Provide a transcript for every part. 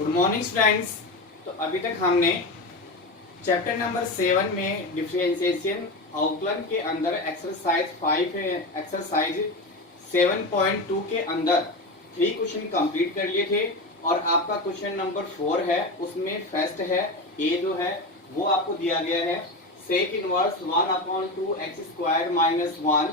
Good morning students. तो अभी तक हमने चैप्टर नंबर 7 में डिफरेंशिएशन आउटलाइन के अंदर एक्सरसाइज 5 एक्सरसाइज 7.2 के अंदर 3 क्वेश्चन कंप्लीट कर लिए थे और आपका क्वेश्चन नंबर 4 है, उसमें फर्स्ट है ए जो है वो आपको दिया गया है sec inverse 1/2 x square minus 1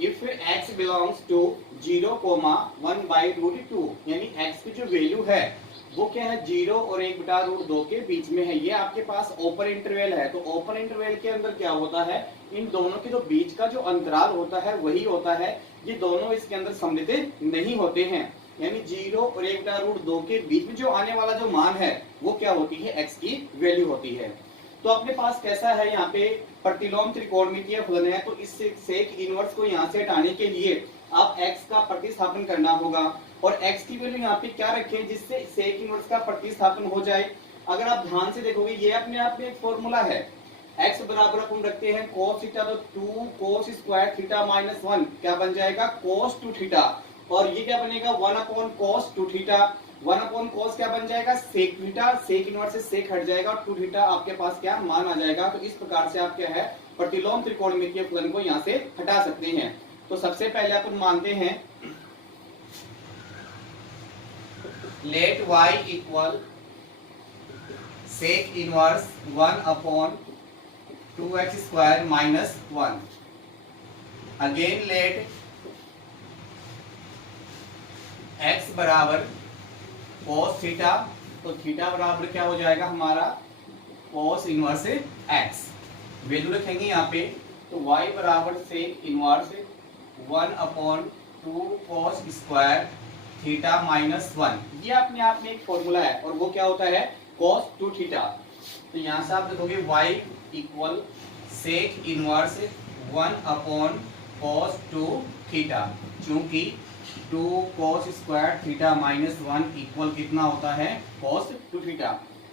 if x belongs to 0,1/√2 यानी x की जो वैल्यू है वो क्या है 0 और 1/√2 के बीच में है। ये आपके पास ओपन इंटरवल है। तो ओपन इंटरवल के अंदर क्या होता है, इन दोनों के जो बीच का जो अंतराल होता है वही होता है, ये दोनों इसके अंदर सम्मिलित नहीं होते हैं। यानी 0 और 1/√2 के बीच में जो आने वाला जो मान है वो क्या होती है, x की वैल्यू होती है। तो अपने पास कैसा है, यहाँ पे प्रतिलोम त्रिकोणमितीय फलन है। तो इस सेक इनवर्स को यहाँ से हटाने के लिए आप x का प्रतिस्थापन करना होगा और x की वैल्यू यहाँ पे क्या रखें जिससे सेक इनवर्स का प्रतिस्थापन हो जाए। अगर आप ध्यान से देखोगे ये अपने आप में एक फॉर्मूला है, x बराबर अपन रखते हैं cos थीटा, तो 2 cos स्क्वायर थीटा माइनस 1 क्या बन जाएगा cos 2 थीटा, और ये क्या बनेगा 1/cos 2 थीटा। 1/cos क्या बन जाएगा सेक थीटा, सेक इनवर्स से सेक हट जाएगा और 2 थीटा आपके पास क्या मान आ जाएगा। तो इस प्रकार से आप क्या है प्रतिलोम त्रिकोणमितीय फलन को यहाँ से हटा सकते हैं। तो सबसे पहले अपन मानते हैं let y equal sec inverse 1/2x square minus 1। Again let x बराबर cos थीटा, तो थीटा बराबर क्या हो जाएगा हमारा cos इनवर्स x। वैल्यू रखेंगे यहाँ पे, तो y बराबर sec inverse 1/2 cos square theta minus 1। ये अपने आप में एक फॉर्मूला है और वो क्या होता है cos 2 थीटा। तो यहाँ से आप देखोगे y equal sec inverse 1/cos 2 theta, क्योंकि 2 cos square theta minus 1 equal कितना होता है cos 2 थीटा।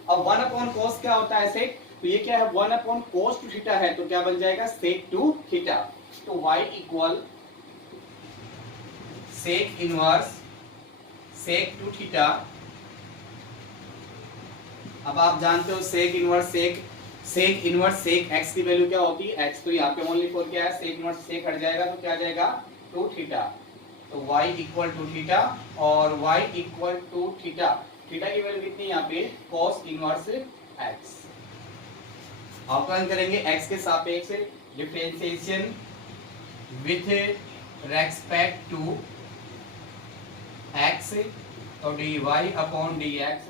अब 1/cos क्या होता है सेक, तो ये क्या है 1/cos 2 थीटा है, तो क्या बन जाएगा सेक 2 थीटा। तो y equal sec inverse sec 2 theta. अब आप जानते हो सेक इनवर्स सेक x की वैल्यू क्या होती है x, तो यहाँ पे ओनली फॉर क्या है सेक इनवर्स सेक हट जाएगा तो क्या आ जाएगा 2 थीटा। तो y इक्वल 2 थीटा और y इक्वल 2 थीटा, थीटा की वैल्यू कितनी यहाँ पे cos इनवर्स x। आउटलाइन करेंगे x के सापेक्ष differentiation with respect to x, तो dy/dx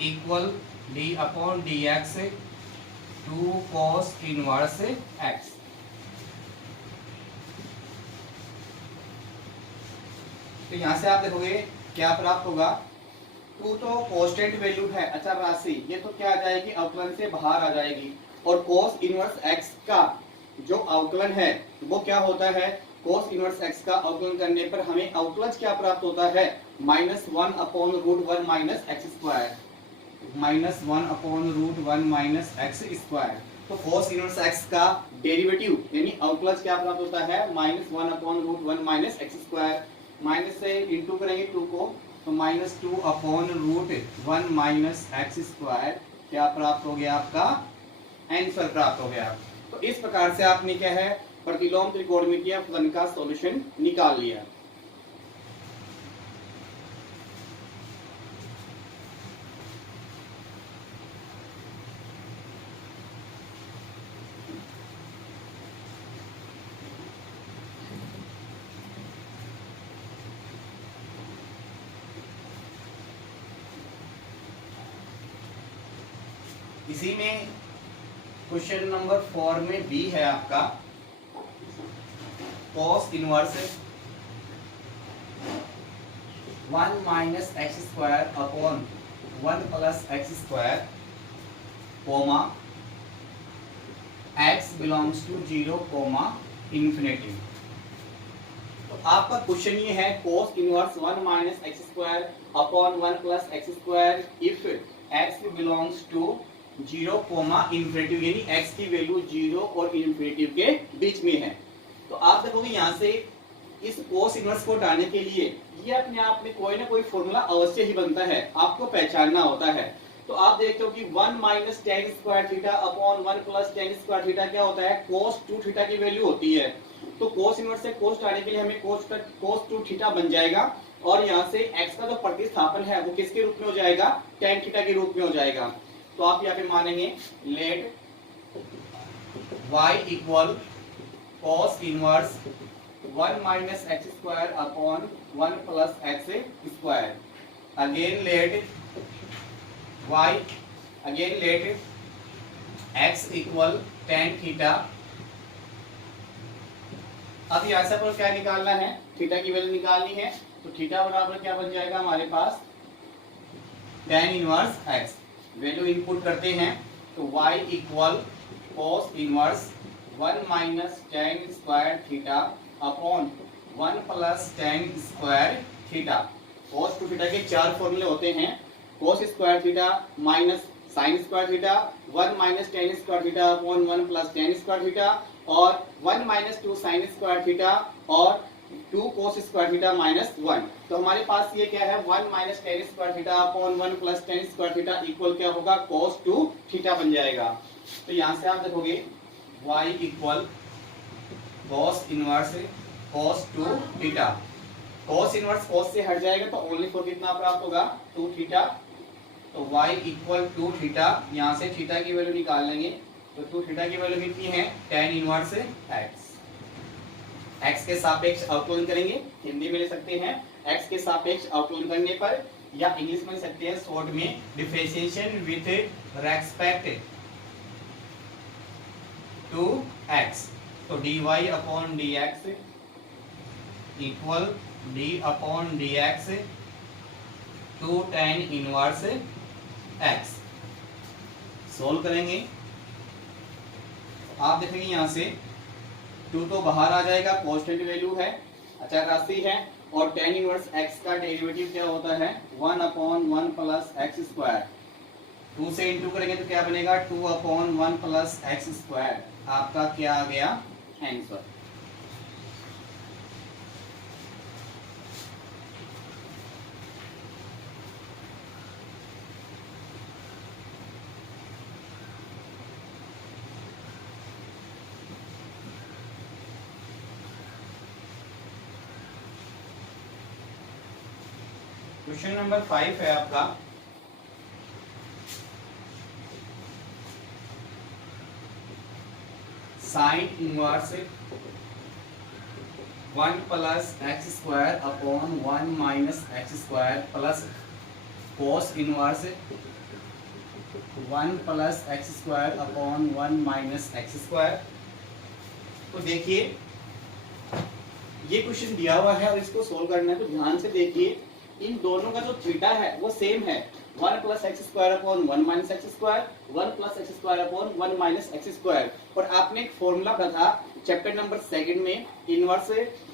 equal d/dx 2 cos inverse x। तो यहां से आप देखोगे क्या प्राप्त होगा, 2 तो कांस्टेंट वैल्यू है अचर राशि, ये तो क्या आ जाएगी अवकलन से बाहर आ जाएगी। और cos इनवर्स x का जो अवकलन है वो क्या होता है, cos इनवर्स x का अवकलन करने पर हमें अवकलज क्या प्राप्त होता है -1/√1 minus x square, -1/√1 minus x square. तो cos इनवर्स x का डेरिवेटिव यानी अवकलज क्या प्राप्त होता है -1/√1 माइनस x स्क्वायर। माइनस से इंटू करेंगे 2 को, तो -2/√1 माइनस x स्क्वायर क्या प्राप्त हो गया, आपका आंसर प्राप्त हो गया। तो इस प्रकार से आपने क्या है प्रतिलोम त्रिकोणमितीय फलन का सॉल्यूशन निकाल लिया। इसी में क्वेश्चन नंबर 4 में बी है आपका cos inverse 1 minus x square upon 1 plus x square comma x belongs to 0 comma infinity. तो आपका क्वेश्चन ये है cos inverse 1 minus x square upon 1 plus x square if x belongs to 0 comma infinity, यानी x की वैल्यू 0 और infinity के बीच में है। तो आप देखोगे यहाँ से इस कोस इनवर्स को हटाने के लिए ये अपने आप में कोई ना कोई फॉर्मूला अवश्य ही बनता है, आपको पहचानना होता है। तो आप देखते हो कि 1 minus ten square theta upon 1 plus ten square theta क्या होता है, कोस 2 थीटा की वैल्यू होती है। तो कोस इनवर्स से कोस हटाने के लिए हमें कोस 2 थीटा बन जाएगा, और यहाँ से x का जो प्रतिस्थापन है वो किसके रूप में हो जाएगा, टेन थीटा के रूप में हो जाएगा। तो आप यहाँ पे मानेंगे let y equal cos inverse 1 minus x square upon 1 plus x square. Again let x equal tan theta. अब यहाँ से पर क्या निकालना है, थीटा की वैल्यू निकालनी है। तो थीटा बराबर क्या बन जाएगा हमारे पास, tan inverse x। Value input करते हैं तो y equal cos inverse 1 minus tan square theta upon 1 plus tan square theta. cos 2 theta के 4 फॉर्मूले होते हैं, cos square theta minus sin square theta, 1 minus tan square theta upon 1 plus tan square theta, और 1 minus 2 sin square theta और 2 cos square theta minus 1। तो हमारे पास ये क्या है, 1 minus tan square theta upon 1 plus tan square theta equal क्या होगा, cos 2 theta बन जाएगा। तो यहाँ से आप देखोगे y equal cos inverse cos 2 theta. cos inverse cos से हट जाएगा तो ओनली फॉर कितना प्राप्त होगा, 2 थीटा। तो y इक्वल 2 थीटा, यहाँ से थीटा की वैल्यू निकाल लेंगे। तो 2 थीटा की वैल्यू कितनी है, tan इनवर्स x के सापेक्ष अवकलन करेंगे, हिंदी में ले सकते हैं x के सापेक्ष अवकलन करने पर, या इंग्लिश में ले सकते हैं शॉर्ट में differentiation with respect to x। तो dy upon dx equal d upon dx to tan inverse x। Solve करेंगे, आप देखेंगे यहाँ से 2 तो बाहर आ जाएगा, कांस्टेंट वैल्यू है, अचर राशि है, और tan इनवर्स x का डेरिवेटिव क्या होता है, 1 अपॉन 1 प्लस एक्स स्क्वायर। 2 से इंटू करेंगे तो क्या बनेगा, 2 अपॉन 1 प्लस एक्स स्क्वायर। आपका क्या आ गया आंसर। क्वेश्चन नंबर 5 है आपका, sign inverse 1 plus x square upon 1 minus x square plus cos inverse 1 plus x square upon 1 minus x square. तो देखिए ये क्वेश्चन दिया हुआ है और इसको सोल्व करना है, तो ध्यान से देखिए इन दोनों का जो थीटा है वो सेम है, 1 plus x square upon 1 minus x square, 1 plus x square upon 1 minus x square. और आपने एक फॉर्मूला पढ़ा था चैप्टर नंबर 2 में, इनवर्स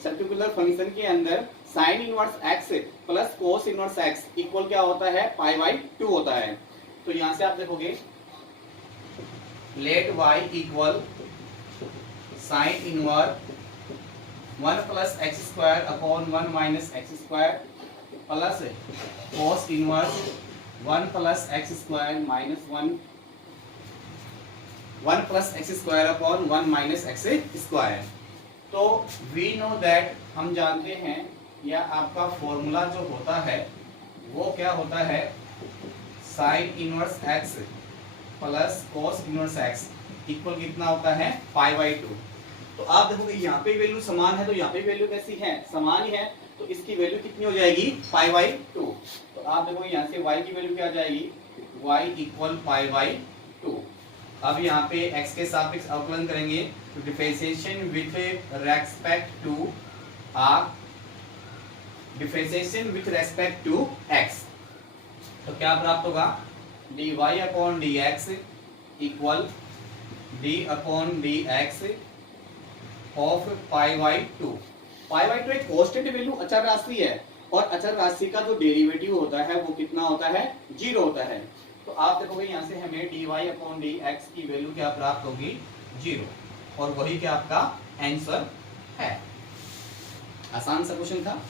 सर्कुलर फंक्शन के अंदर sine inverse x plus cos inverse x equal क्या होता है, पाई बाई 2 होता है। तो यहाँ से आप देखोगे let y equal sine inverse 1 plus x square upon 1 minus x square plus cos inverse 1 plus x square minus 1 plus x square upon 1 minus x square. तो वी नो दैट, हम जानते हैं, या आपका फॉर्मूला जो होता है वो क्या होता है, sine inverse x plus cos inverse x equal कितना होता है, पाई बाई 2। तो आप देखोगे यहाँ पे वैल्यू समान है, तो यहाँ पे वैल्यू कैसी है, समान ही है, तो इसकी वैल्यू कितनी हो जाएगी, पाई बाई 2। तो आप देखो यहाँ से y की वैल्यू क्या आ जाएगी, y इक्वल पाई बाई 2। अब यहाँ पे x के सापेक्ष अवकलन करेंगे तो differentiation with respect to x। तो क्या प्राप्त होगा, dy upon dx equal d upon dx of pi by 2। Pi by 2 एक कांस्टेंट वैल्यू अचर राशि है, और अचर राशि का जो डेरिवेटिव होता है वो कितना होता है, 0 होता है। तो आप देखोगे यहाँ से हमें dy अपॉन dx की वैल्यू क्या प्राप्त होगी, 0, और वही क्या आपका आंसर है। आसान सा क्वेश्चन था।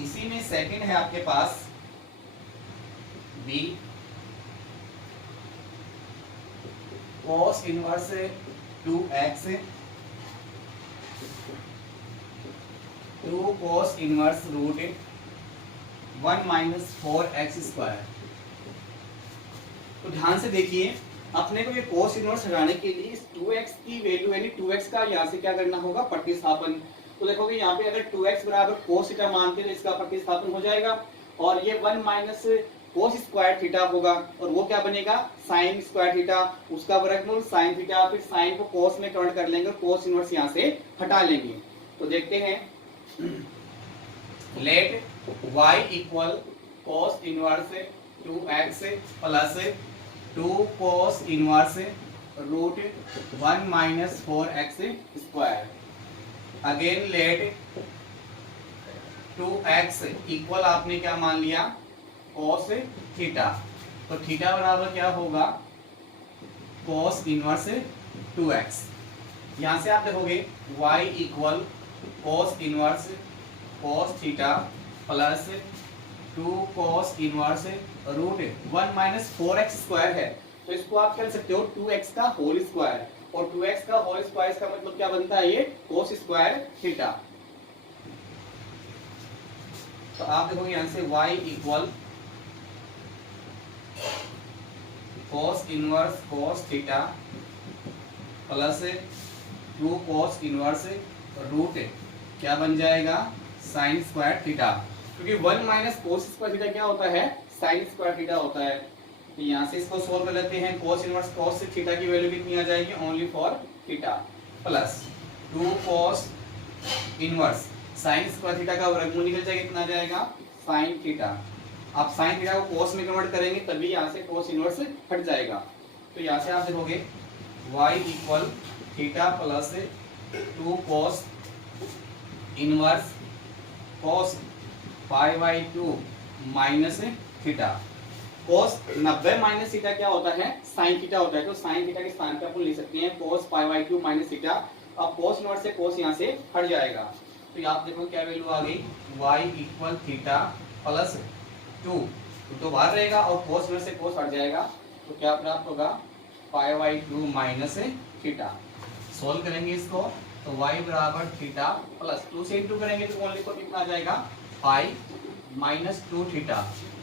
इसी में सेकंड है आपके पास B, cos inverse 2x 2 cos inverse root 1 minus 4x square. तो ध्यान से देखिए, अपने को ये cos इनवर्स हटाने के लिए इस 2x की वैल्यू यानी 2x का यहाँ से क्या करना होगा, प्रतिस्थापन। तो देखोगे यहाँ पे अगर 2x बराबर cos थीटा मानते हैं तो इसका प्रतिस्थापन हो जाएगा, और ये 1 माइनस cos स्क्वायर थीटा होगा, और वो क्या बनेगा, sin स्क्वायर थीटा, उसका वर्गमूल sin थीटा, फिर sin को cos में कन्वर्ट कर लेंगे, cos इनवर्स यहाँ से हटा लेंगे। तो देखते हैं, let y equal cos inverse 2x plus 2 cos inverse root 1 minus 4x square. Again let 2x equal आपने क्या मान लिया, cos थीटा। तो थीटा बराबर क्या होगा, cos इनवर्स 2x। यहां से आप देखोगे y equal cos inverse cos theta plus 2 cos inverse root 1 minus 4x square है, तो इसको आप कह सकते हो 2x का होल स्क्वायर, और 2x का होल स्क्वायर इसका मतलब क्या बनता है, ये cos स्क्वायर थीटा। तो आप देखोगे यहां से y equal cos inverse cos theta plus 2 cos inverse root क्या बन जाएगा, sin स्क्वायर थीटा, क्योंकि 1 माइनस cos स्क्वायर थीटा क्या होता है, sin स्क्वायर थीटा होता है। तो यहाँ से इसको सोल्व कर लेते हैं, cos इनवर्स cos थीटा की वैल्यू कितनी आ जाएगी, only for theta, plus 2 cos inverse sin square theta का वर्गमूल निकल जाएगा, कितना आ जाएगा, sin थीटा। आप sin थीटा को cos में कन्वर्ट करेंगे तभी यहाँ से cos इनवर्स हट जाएगा। तो यहाँ से आप देखोगे y equal theta plus 2 cos inverse cos π/2 minus theta. cos 90 minus theta क्या होता है, sin थीटा होता है, तो sin थीटा के स्थान पे अपन लिख सकते हैं cos π/2 माइनस थीटा। अब cos इनवर्स से cos यहाँ से हट जाएगा, तो आप देखो क्या वैल्यू आ गई, y इक्वल थीटा प्लस 2 तो बाहर रहेगा, और cos इनवर्स से cos हट जाएगा, तो क्या प्राप्त होगा, π/2 माइनस थीटा। सोल्व करेंगे इसको, तो y बराबर थीटा प्लस 2 से इंटू करेंगे तो ओनली को कितना आ जाएगा, पाई माइनस 2 थीटा।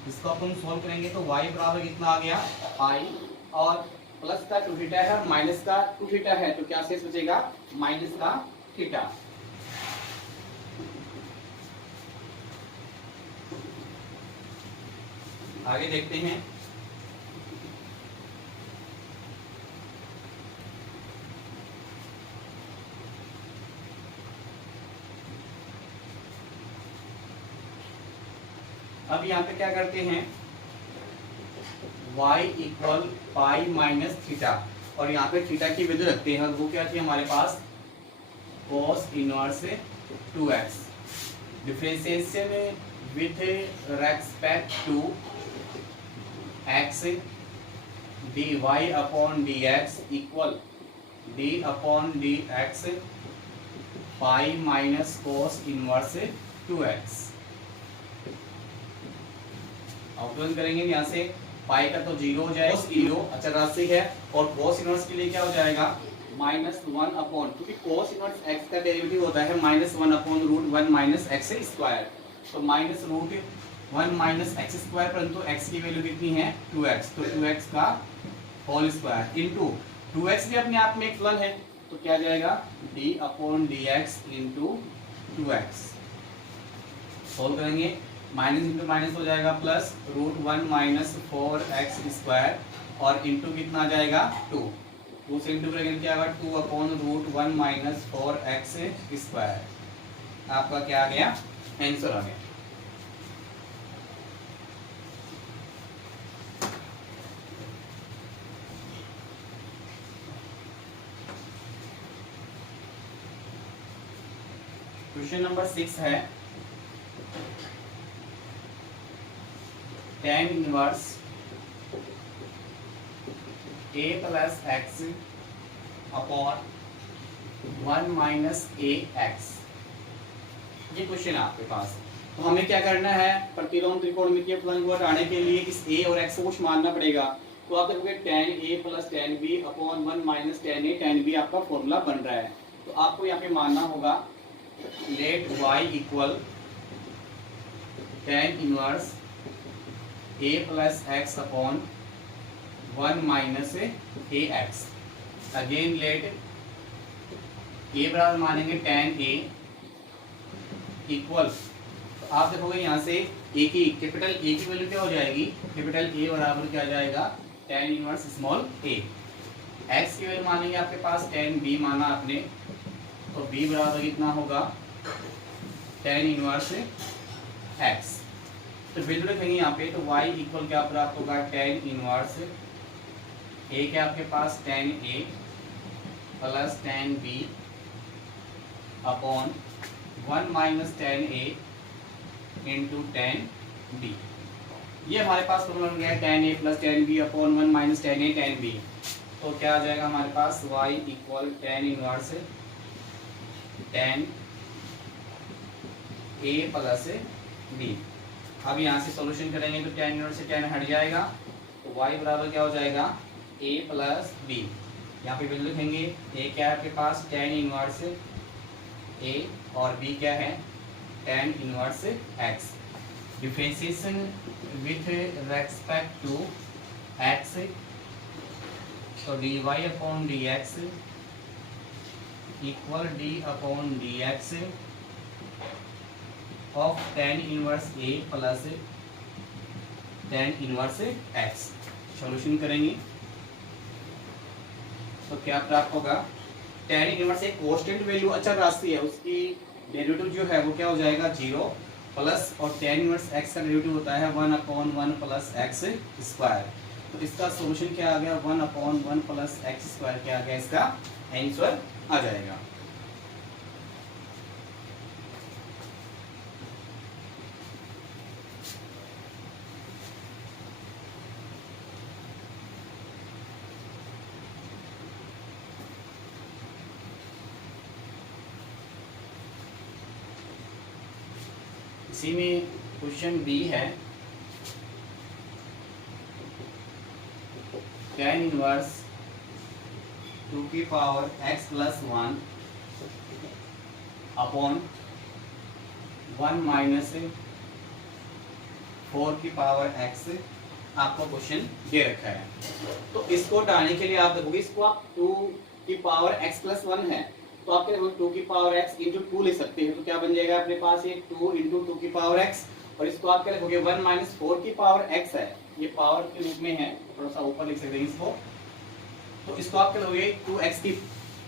इसको अपन सोल्व करेंगे तो y बराबर कितना आ गया, पाई, और प्लस का 2 थीटा है और माइनस का 2 थीटा है, तो क्या शेष बचेगा, माइनस का थीटा। आगे देखते हैं, अब यहाँ पे क्या करते हैं, y equal pi minus theta, और यहाँ पे थीटा की वैल्यू रखते हैं, और वो क्या थी हमारे पास, cos inverse 2x। Differentiation with respect to x dy upon dx equal d upon dx pi minus cos inverse 2x। Outline करेंगे यहाँ से, पाई का तो 0 हो जाएगा, जीरो अचर राशि है, और cos इनवर्स के लिए क्या हो जाएगा, -1 अपॉन, क्योंकि cos इनवर्स x का डेरिवेटिव होता है -1 upon root 1 minus x square, तो minus root 1 minus x square, परंतु x की वैल्यू कितनी है, 2x, तो 2x का होल स्क्वायर इंटू 2x भी अपने आप में एक फलन है, तो क्या आ जाएगा, d upon dx into 2x। Solve करेंगे, माइनस इंटू माइनस हो जाएगा plus root 1 minus 4x square, और इंटू कितना आ जाएगा, 2 से इंटू करेंगे क्या आएगा, 2 upon root 1 minus 4x square. आपका क्या आ गया, आंसर आ गया। क्वेश्चन नंबर 6 है, टेन इनवर्स ए प्लस एक्स अपॉन 1 माइनस ए एक्स। ये क्वेश्चन है आपके पास। तो हमें क्या करना है, प्रतिलोम त्रिकोणमितीय फलन को हटाने के लिए इस a और x को कुछ मानना पड़ेगा। तो आप देखोगे tan a plus tan b upon 1 minus tan a tan b आपका फॉर्मूला बन रहा है। तो आपको यहाँ पे मानना होगा let y equal tan inverse a plus x upon 1 minus a x। Again let a बराबर मानेंगे tan a इक्वल, तो आप देखोगे यहाँ से ए की कैपिटल ए की वैल्यू क्या हो जाएगी, कैपिटल ए बराबर क्या आ जाएगा tan inverse small a। x की वैल्यू मानेंगे आपके पास tan b माना आपने, तो b बराबर कितना होगा tan इनवर्स x। तो वैल्यू रखेंगे यहाँ पे, तो y इक्वल क्या प्राप्त होगा tan इनवर्स a क्या आपके पास tan a plus tan b upon 1 minus tan a into tan b। ये हमारे पास फॉर्मूला बन गया है tan a plus tan b upon 1 minus tan a tan b। तो क्या आ जाएगा हमारे पास y equal tan inverse tan a plus b। अब यहाँ से सॉल्यूशन करेंगे तो tan इनवर्स से tan हट जाएगा, तो y बराबर क्या हो जाएगा a प्लस b। यहाँ पे वैल्यू लिखेंगे, a क्या है आपके पास tan इनवर्स a और b क्या है tan inverse x। Differentiation with respect to x, तो dy upon dx equal d upon dx of tan inverse a plus tan inverse x। Solution करेंगे तो क्या प्राप्त होगा, tan इनवर्स एक कांस्टेंट वैल्यू अचर राशि है, उसकी डेरिवेटिव जो है वो क्या हो जाएगा 0 प्लस, और tan इनवर्स x का डेरिवेटिव होता है 1 अपॉन 1 प्लस एक्स स्क्वायर। तो इसका सॉल्यूशन क्या आ गया 1 अपॉन 1 प्लस एक्स स्क्वायर, क्या आ गया इसका आंसर आ जाएगा। इसी में क्वेश्चन बी है, tan इनवर्स 2 की power x plus 1 upon 1 minus 4 की पावर x आपको क्वेश्चन दे रखा है। तो इसको हटाने के लिए आप देखोगे, इसको आप 2 की पावर x प्लस 1 है, तो आप क्या 2 की पावर x इंटू 2 ले सकते हैं। तो क्या बन जाएगा अपने पास ये 2 इंटू 2 की पावर x, और इसको आप क्या लिखोगे 1 माइनस 4 की पावर x है, ये पावर के रूप में है, थोड़ा सा ऊपर लिख सकते हैं इसको। तो इसको आप क्या लिखोगे 2x की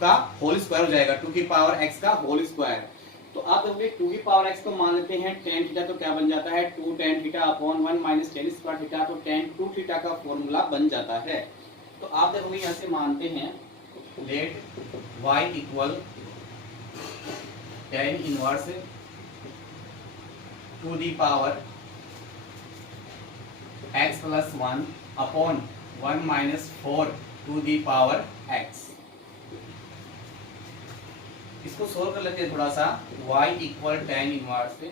का होल स्क्वायर हो जाएगा, 2 की पावर x का होल स्क्वायर। तो आप देखोगे 2 की पावर x को मान लेते हैं tan थीटा, तो क्या बन जाता है 2 tan theta upon 1 minus tan square theta, तो tan 2 थीटा का फॉर्मूला बन जाता है। तो आप देखोगे यहाँ से मानते हैं let y equal tan inverse 2 the power x plus 1 upon 1 minus 4 to the power x। इसको सोल्व कर लेते हैं थोड़ा सा, y इक्वल tan इनवर्स,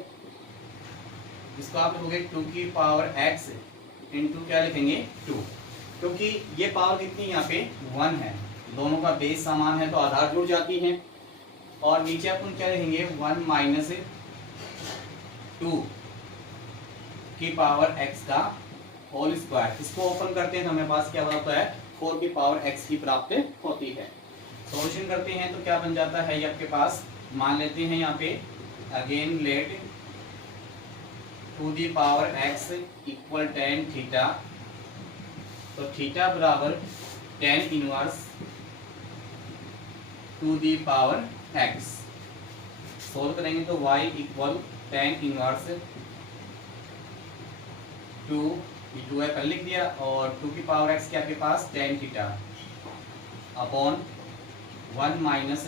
इसको आप लिखोगे 2 की पावर x इंटू क्या लिखेंगे 2, क्योंकि ये पावर कितनी यहाँ पे 1 है, दोनों का बेस समान है तो आधार जुड़ जाती हैं। और नीचे अपन क्या लिखेंगे 1 माइनस 2 की पावर x का होल स्क्वायर। इसको ओपन करते हैं तो हमें पास क्या होता है 4 की पावर x की प्राप्त होती है। सॉल्यूशन करते हैं तो क्या बन जाता है, ये आपके पास मान लेते हैं यहाँ पे again let 2 the power x equal tan theta, तो थीटा बराबर tan inverse 2 the power x। Solve करेंगे तो y इक्वल tan इनवर्स 2, ये 2 है पहले लिख दिया, और 2 की पावर x क्या आपके पास tan theta upon 1 minus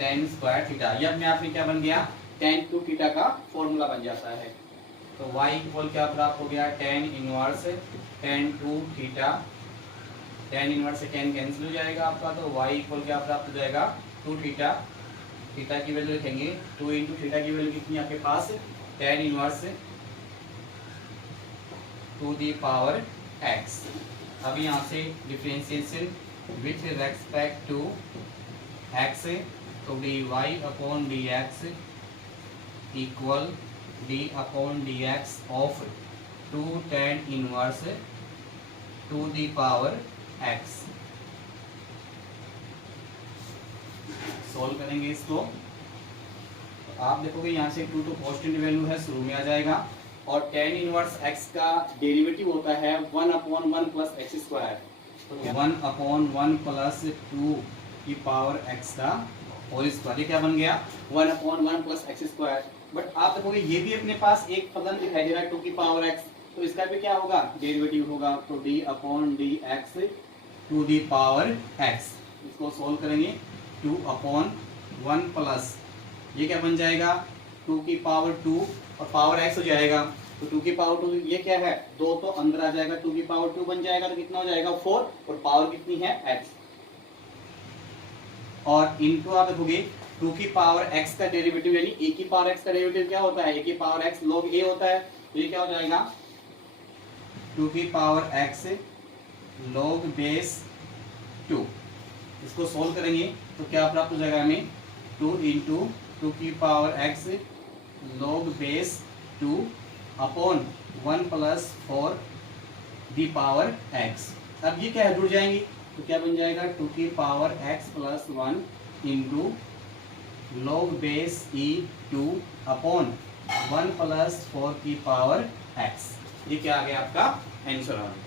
tan square theta. ये अपने आप में क्या बन गया tan 2 थीटा का फॉर्मूला बन जाता है। तो y इक्वल क्या प्राप्त हो गया, tan inverse tan 2 theta, tan inverse से tan कैंसिल हो जाएगा आपका, तो y इक्वल क्या प्राप्त हो जाएगा 2 थीटा, थीटा की वैल्यू लिखेंगे 2 इंटू थीटा की वैल्यू कितनी आपके पास tan inverse to the power x। अब यहाँ से differentiation with respect to x, तो dy upon dx equal d upon dx of 2 tan inverse to the power x। Solve करेंगे इसको, तो आप देखोगे यहाँ से 2 तो कांस्टेंट वैल्यू है, शुरू में आ जाएगा, और tan इनवर्स x का डेरिवेटिव होता है 1 अपॉन 1 प्लस एक्स स्क्वायर, तो 1 अपॉन 1 प्लस 2 की पावर x का होल स्क्वायर, ये क्या बन गया 1 upon 1 plus x square. But आप देखोगे ये भी अपने पास एक फलन दिखाई दे रहा है 2 की पावर x, तो इसका भी क्या होगा डेरिवेटिव होगा, तो d upon d x to the power x। इसको सोल्व करेंगे 2 अपॉन 1 प्लस ये क्या बन जाएगा 2 की पावर 2 और पावर x हो जाएगा, तो 2 की पावर 2 ये क्या है 2 तो अंदर आ जाएगा, 2 की पावर 2 बन जाएगा, तो कितना हो जाएगा 4, और पावर कितनी है x, और इनटू आप देखोगे 2 की पावर x का डेरिवेटिव यानी a की पावर x का डेरिवेटिव क्या होता है, a की पावर x log a होता है, तो ये क्या हो जाएगा 2 की पावर x log बेस 2। इसको सोल्व करेंगे तो क्या प्राप्त हो जाएगा हमें 2 इंटू 2 की power x log base 2 upon 1 plus 4 दी पावर x। अब ये क्या है जुड़ जाएंगी, तो क्या बन जाएगा 2 की power x plus 1 into log base e 2 upon 1 plus 4 की पावर x। ये क्या आ गया आपका आंसर आ गया।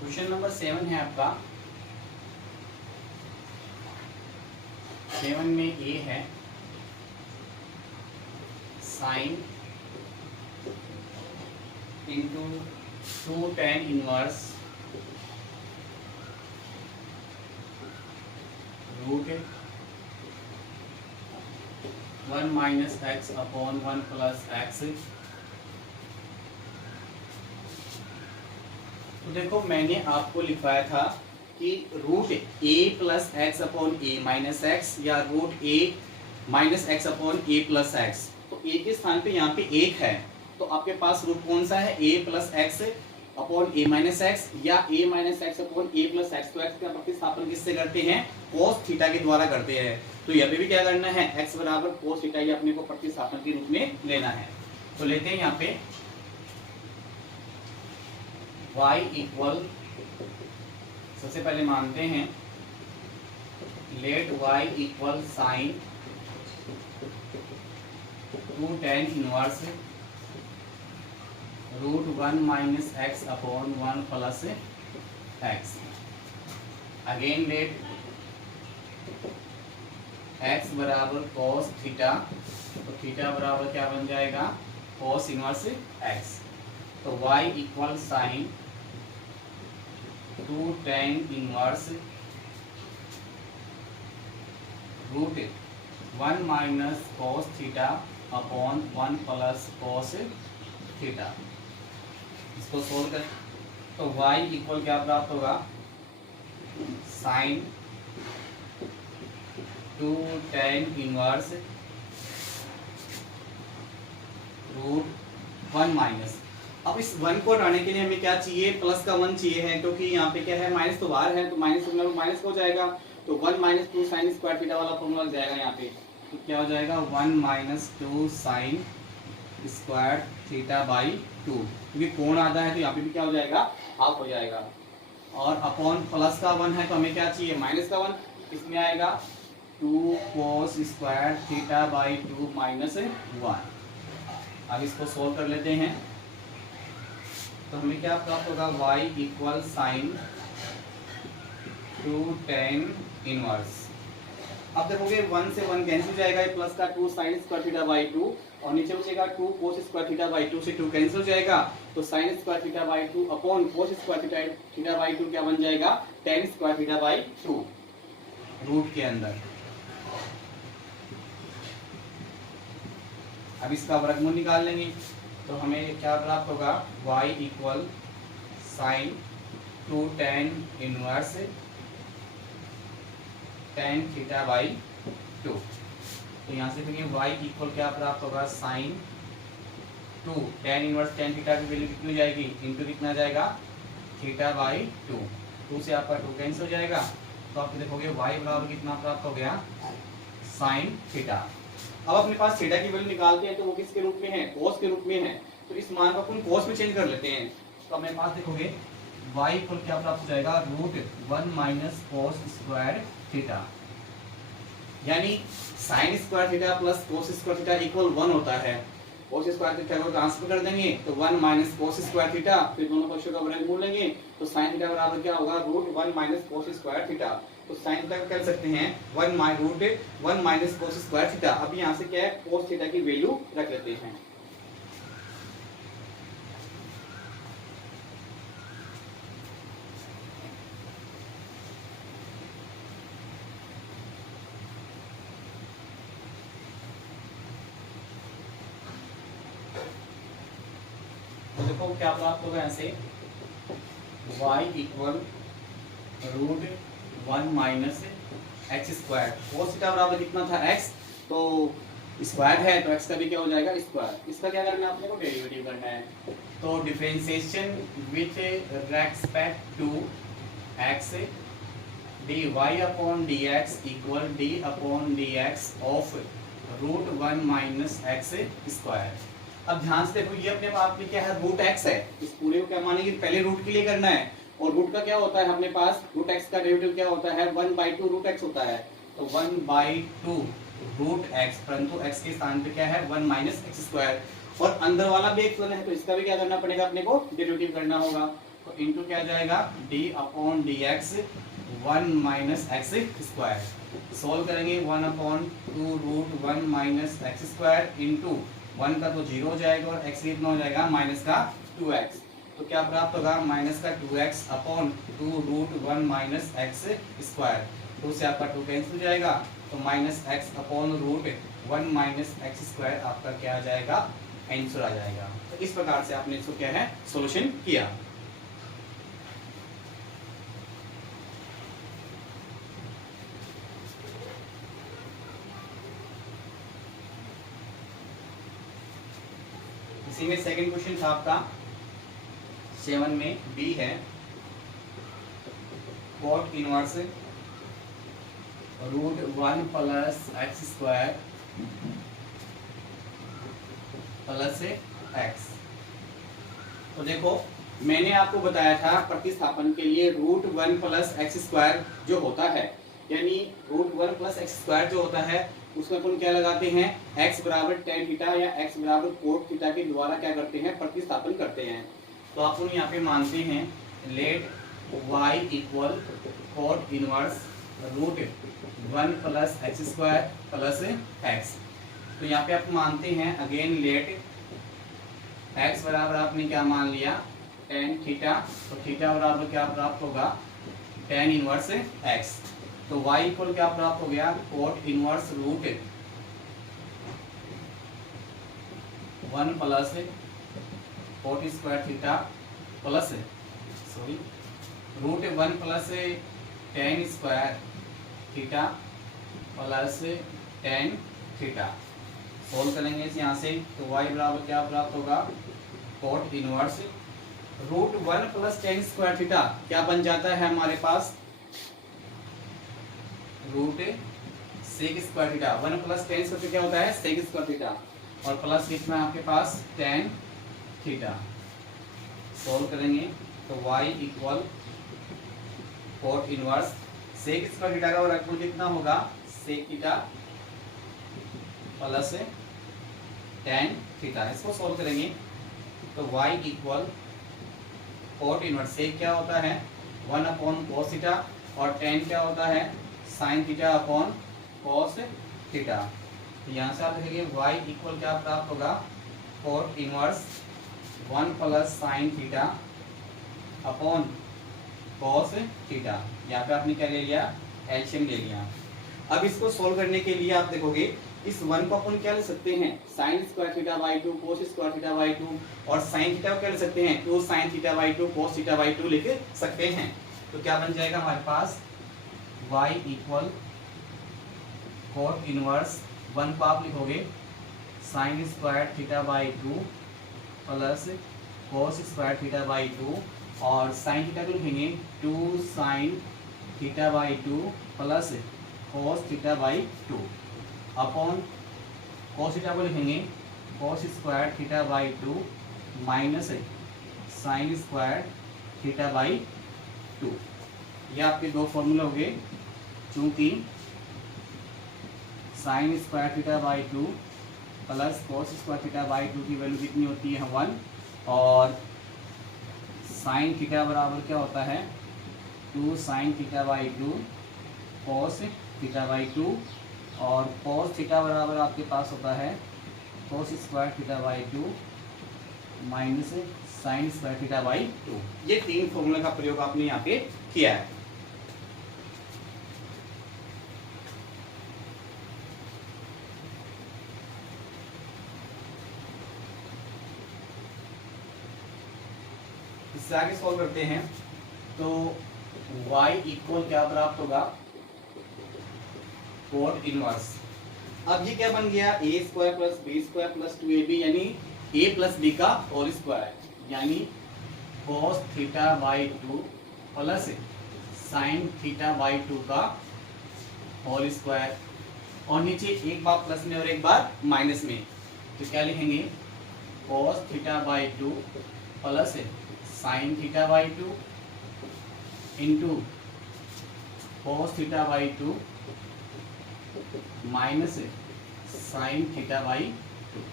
क्वेश्चन नंबर 7 है आपका, 7 में ए है sine into 2 tan inverse root 1 minus x upon 1 plus x. तो देखो मैंने आपको लिखवाया था कि root a plus x upon A minus x या root a minus x upon A plus x, तो a के स्थान पे यहाँ पे 1 है, तो आपके पास रूट कौन सा है a plus x upon A minus x या a minus x upon A plus x. तो x का प्रतिस्थापन किससे करते हैं cos थीटा के द्वारा करते हैं, तो यहाँ पे भी क्या करना है x बराबर cos थीटा, ये अपने को प्रतिस्थापन के रूप में लेना है। तो लेते हैं यहाँ पे y इक्वल, सबसे पहले मानते हैं let y equal sine 2 tan inverse root 1 minus x upon 1 plus x. Again let x बराबर cos थीटा, तो थीटा बराबर क्या बन जाएगा cos इनवर्स x। तो y equal sine 2 tan inverse root 1 minus cos theta upon 1 plus cos theta. इसको solve कर, तो y इक्वल क्या प्राप्त होगा sine 2 tan inverse root 1 minus, अब इस 1 को हटाने के लिए हमें क्या चाहिए प्लस का 1 चाहिए है, क्योंकि यहाँ पे क्या है माइनस तो बाहर है, तो माइनस माइनस हो जाएगा, तो 1 माइनस 2 साइन स्क्वायर थीटा वाला फॉर्मूला लग जाएगा यहाँ पे, तो क्या हो जाएगा 1 minus 2 sign square theta by 2, क्योंकि कोण आधा है तो यहाँ पे भी क्या हो जाएगा हाफ हो जाएगा, और अपॉन प्लस का 1 है तो हमें क्या चाहिए माइनस का 1, इसमें आएगा 2 cos square theta by 2 minus 1। अब इसको सोल्व कर लेते हैं, तो हमें क्या प्राप्त होगा y equal sine 2 tan inverse. अब देखोगे 1 से 1 कैंसिल हो जाएगा, ये प्लस का 2 साइन स्क्वायर थीटा बाई 2 और नीचे बचेगा 2 कोस स्क्वायर थीटा बाई 2 से 2 कैंसिल हो जाएगा, तो sine square theta by 2 upon cos square theta by 2 क्या बन जाएगा, tan square theta by 2 root के अंदर। अब इसका वर्गमूल निकाल लेंगे तो हमें क्या प्राप्त होगा, y equal sine 2 tan inverse tan theta by 2। तो यहाँ से देखिए y इक्वल क्या प्राप्त होगा, sine 2 tan inverse tan theta की वैल्यू कितनी हो जाएगी, इंटू कितना जाएगा, थीटा बाई 2। 2 से आपका 2 कैंसिल हो जाएगा, तो आप देखोगे y बराबर कितना प्राप्त हो गया, साइन थीटा। अब अपने पास थीटा की वैल्यू निकालते हैं तो वो किसके रूप में है, कोस के रूप में है, तो इस मान को अपन कोस में चेंज कर लेते हैं। तो अपने पास देखोगे y इक्वल क्या प्राप्त हो जाएगा, √1 माइनस कोस स्क्वायर थीटा, यानी sign square theta plus cos square theta equal 1 होता है। कोस स्क्वायर थीटा को ट्रांसफर कर देंगे तो 1 माइनस कोस स्क्वायर थीटा, फिर दोनों पक्षों का वर्गमूल लेंगे तो साइन थीटा बराबर क्या होगा, √1 माइनस कोस स्क्वायर थीटा। तो साइन थीटा कर सकते हैं 1 माइनस कोस स्क्वायर थीटा। अब यहाँ से क्या है, कोस थीटा की वैल्यू रख लेते हैं। तो देखो क्या प्राप्त होगा, यहाँ से y equal √1 minus x square, cos theta बराबर कितना था, x, तो स्क्वायर है तो x का भी क्या हो जाएगा, स्क्वायर। इसका क्या करना है, अपने को डेरिवेटिव करना है। तो differentiation with respect to x dy upon dx equal d upon dx of √1 minus x square. अब ध्यान से देखो, ये अपने आप में क्या है, √x है, इस पूरे को क्या मानेंगे, पहले रूट के लिए करना है, और रूट का क्या होता है अपने पास, √x का डेरिवेटिव क्या होता है, 1/2 √x होता है, तो 1/2 √x, परंतु x के स्थान पे क्या है, 1 माइनस एक्स स्क्वायर, और अंदर वाला भी एक है तो इसका भी क्या करना पड़ेगा, अपने को डेरिवेटिव करना होगा। तो इंटू क्या जाएगा, d upon dx 1 minus x square. Solve करेंगे 1/2 √1 माइनस एक्स स्क्वायर इंटू 1 का तो 0 हो जाएगा और x कितना हो जाएगा, माइनस का 2x। तो क्या प्राप्त होगा, माइनस का 2x upon 2 √1 minus x square. 2 से आपका 2 कैंसिल हो जाएगा, तो minus x upon √1 minus x square आपका क्या आ जाएगा, आंसर आ जाएगा। तो इस प्रकार से आपने इसको क्या है, सोल्यूशन किया। इसी में सेकंड क्वेश्चन था आपका 7 में, बी है, cot inverse √1 plus x square plus x. तो देखो मैंने आपको बताया था प्रतिस्थापन के लिए √1 प्लस एक्स स्क्वायर जो होता है, यानी √1 प्लस एक्स स्क्वायर जो होता है उसमें अपन क्या लगाते हैं, x बराबर tan थीटा या x बराबर कोट थीटा के द्वारा क्या करते हैं, प्रतिस्थापन करते हैं। तो अपन यहाँ पे मानते हैं let y equal cot inverse √1 plus x square plus x. तो यहाँ पे आप मानते हैं अगेन लेट x बराबर आपने क्या मान लिया, tan थीटा, तो थीटा बराबर क्या प्राप्त होगा, tan इनवर्स x। तो y इक्वल क्या प्राप्त हो गया, coat inverse √1 plus coat square theta plus √1 plus tan square theta plus tan theta. Solve करेंगे इस यहाँ से, तो y बराबर क्या प्राप्त होगा, coat inverse √1 plus tan square theta क्या बन जाता है हमारे पास, √sec square theta. 1 plus tan square क्या होता है, sec स्क्वायर थीटा, और प्लस कितना है आपके पास, tan थीटा। सोल्व करेंगे तो y equal cot inverse sec square theta का वर्गमूल कितना होगा, sec theta plus tan theta. इसको सोल्व करेंगे तो y equal cot inverse sec क्या होता है, 1 अपॉन cos थीटा, और tan क्या होता है, sine theta upon cos theta. तो यहाँ से आप लिखेंगे y इक्वल क्या प्राप्त होगा, coat inverse 1 plus sine theta upon cos theta. यहाँ पे आपने क्या ले लिया, एलसीएम ले लिया। अब इसको सोल्व करने के लिए आप देखोगे इस 1 को अपन क्या ले सकते हैं, sign square theta by 2 cos square theta by 2, और साइन थीटा को क्या ले सकते हैं, 2 sign theta by 2 cos theta by 2 लिख सकते हैं। तो क्या बन जाएगा हमारे पास y इक्वल कोट इनवर्स 1 को आप लिखोगे sign square theta by 2 plus cos square theta by 2, और साइन थीटा को लिखेंगे 2 sign theta by 2 plus cos theta by 2 upon cos theta को लिखेंगे कोस square theta by 2 minus sign square theta by 2। ये आपके दो फॉर्मूले हो गए। चूंकि sign square theta by 2 plus cos square theta by 2 की वैल्यू कितनी होती है 1, और साइन थीटा बराबर क्या होता है 2 sign theta by 2 cos theta by 2, और कोस थीटा बराबर आपके पास होता है कोस square theta by 2 minus sign square theta by 2। ये 3 फॉर्मूले का प्रयोग आपने यहाँ पे किया है। इससे आगे सॉल्व करते हैं। तो y इक्वल क्या प्राप्त होगा, कोट इनवर्स। अब ये क्या बन गया, A square plus B square plus 2ab, यानी a प्लस b का होल स्क्वायर, यानी cos theta by 2 plus sine theta by 2 का होल स्क्वायर, और नीचे एक बार प्लस में और एक बार माइनस में। तो क्या लिखेंगे, कोस theta by 2 plus sine theta by 2 into cos theta by 2 minus sign theta by 2।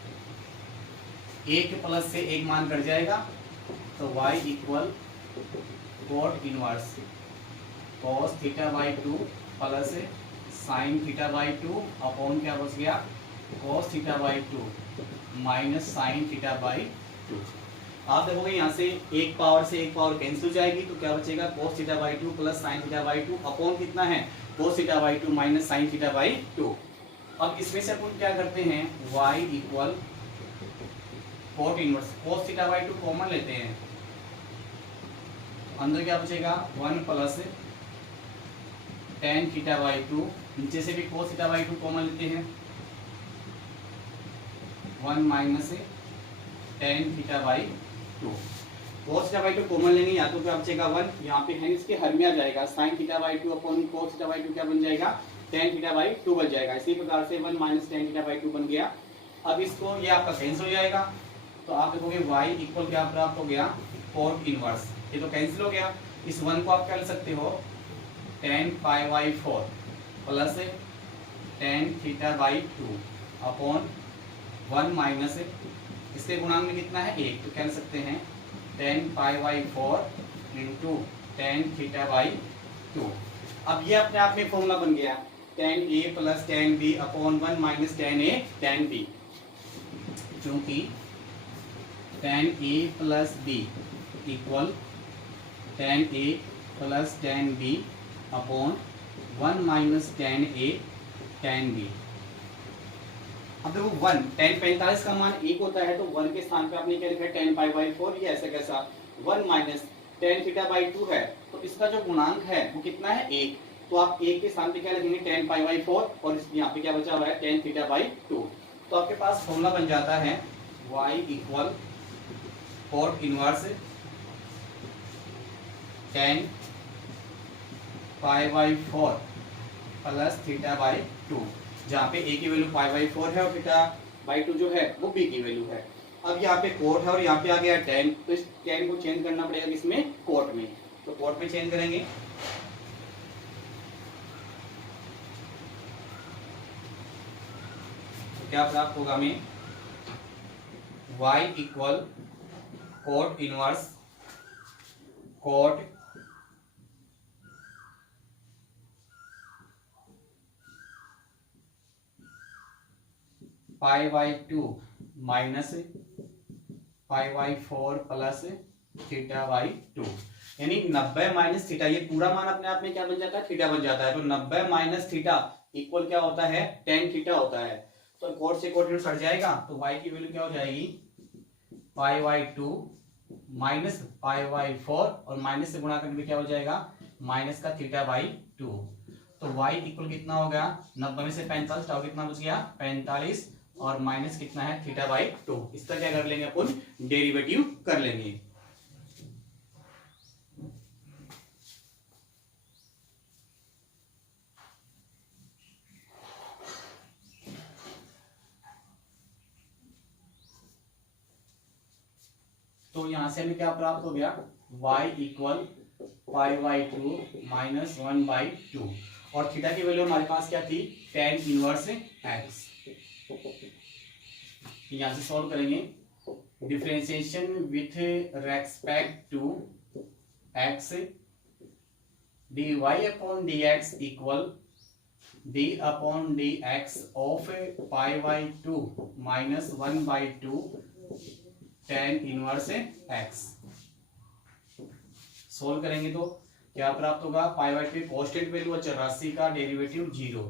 एक प्लस से एक मान कट जाएगा, तो y equal cot inverse cos theta by 2 plus sine theta by 2 upon क्या बच गया, कोस theta by 2 minus sign theta by 2। आप देखोगे यहाँ से एक पावर से एक पावर कैंसिल हो जाएगी, तो क्या बचेगा, कोस theta by 2 plus sine theta by 2 upon कितना है, कोस theta by 2 minus sign theta by 2। अब इसमें से अपन क्या करते हैं, y equal cot inverse cos theta by 2 common लेते हैं, अंदर क्या बचेगा 1 प्लस टेन थीटा बाई 2, नीचे से भी कोस थीटा बाई 2 कॉमन लेते हैं, 1 minus ten theta by 2। Cos theta by 2 common लेंगे, या तो क्या बचेगा 1, यहाँ पे है इसके हर में आ जाएगा, sign theta by 2 upon cos theta by 2 क्या बन जाएगा, टेन थीटा बाई 2 बच जाएगा। इसी प्रकार से 1 माइनस टेन थीटा बाई 2 बन गया। अब इसको ये आपका कैंसिल हो जाएगा, तो आप देखोगे y इक्वल क्या प्राप्त हो गया, कोट इनवर्स। ये तो कैंसिल हो गया, इस 1 को आप क्या ले सकते हो, ten pi by 4 plus ten theta by 2 upon 1 minus इसके गुणांक में कितना है 1, तो क्या ले सकते हैं tan pi by 4 into tan theta by 2। अब ये अपने आप में फॉर्मूला बन गया, tan A plus tan B upon 1 minus tan A tan B. चूंकि tan A plus B equal tan A plus tan B upon 1 minus tan A tan B. अब देखो 1 टेन 45 का मान 1 होता है, तो 1 के स्थान पे आपने क्या लिखा है, टेन पाई बाई 4, ये ऐसा कैसा 1 माइनस टेन थीटा बाई 2 है, तो इसका जो गुणांक है वो कितना है 1, तो आप 1 के स्थान पे क्या लिखेंगे टेन पाई बाई 4, और यहाँ पे क्या बचा हुआ है टेन थीटा बाई 2। तो आपके पास फॉर्मूला बन जाता है y equal cot inverse tan pi by 4 plus theta by 2, जहाँ पे a की वैल्यू पाई बाई 4 है और थीटा बाई 2 जो है वो b की वैल्यू है। अब यहाँ पे कोट है और यहाँ पे आ गया टेन, तो इस टेन को चेंज करना पड़ेगा किसमें, कोट में, तो कोट में चेंज करेंगे। तो क्या प्राप्त होगा हमें, y equal cot inverse coat pi by 2 minus pi by 4 plus theta by 2, यानी 90 माइनस थीटा, ये पूरा मान अपने आप में क्या बन जाता है, थीटा बन जाता है। तो 90 माइनस थीटा इक्वल क्या होता है, tan थीटा होता है। तो कोट से कोट सट जाएगा, तो y की वैल्यू क्या हो जाएगी, पाई बाई 2 माइनस पाई बाई 4 और माइनस से गुणा करके क्या हो जाएगा, माइनस का थीटा बाई 2। तो y इक्वल कितना हो गया, 90 में से 45 टाउ कितना बच गया, 45 और माइनस कितना है, थीटा बाई 2। इसका क्या कर लेंगे अपन, डेरिवेटिव कर लेंगे। तो यहां से हमें क्या प्राप्त हो गया, y equal pi by 2 minus 1 by 2 और थीटा की वैल्यू हमारे पास क्या थी, tan इनवर्स x। यहां से सॉल्व करेंगे, differentiation with respect to x dy upon dx equal d upon dx of pi by 2 minus 1 by 2 tan inverse x। Solve करेंगे तो क्या प्राप्त होगा, पाई बाई 2 कांस्टेंट वैल्यू है, राशि का derivative 0,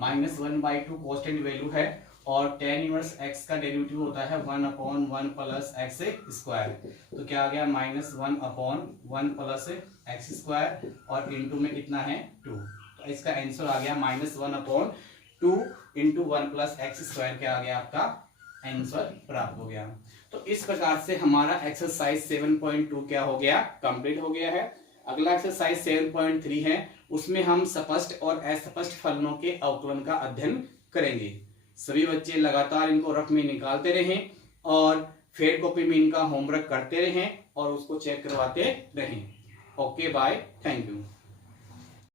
minus 1 by 2 constant value है और tan इनवर्स x का डेरिवेटिव होता है 1 अपॉन 1 प्लस एक्स स्क्वायर। तो क्या आ गया, minus 1 upon 1 plus x square और इनटू में कितना है 2। तो इसका आंसर आ गया minus 1 upon 2 into 1 plus x square, क्या आ गया आपका आंसर प्राप्त हो गया। तो इस प्रकार से हमारा एक्सरसाइज 7.2 क्या हो गया, कंप्लीट हो गया है। अगला एक्सरसाइज 7.3 है, उसमें हम स्पष्ट और अस्पष्ट फलनों के अवकलन का अध्ययन करेंगे। सभी बच्चे लगातार इनको रफ में निकालते रहें और फेड कॉपी में इनका होमवर्क करते रहें और उसको चेक करवाते रहें। Okay bye, thank you.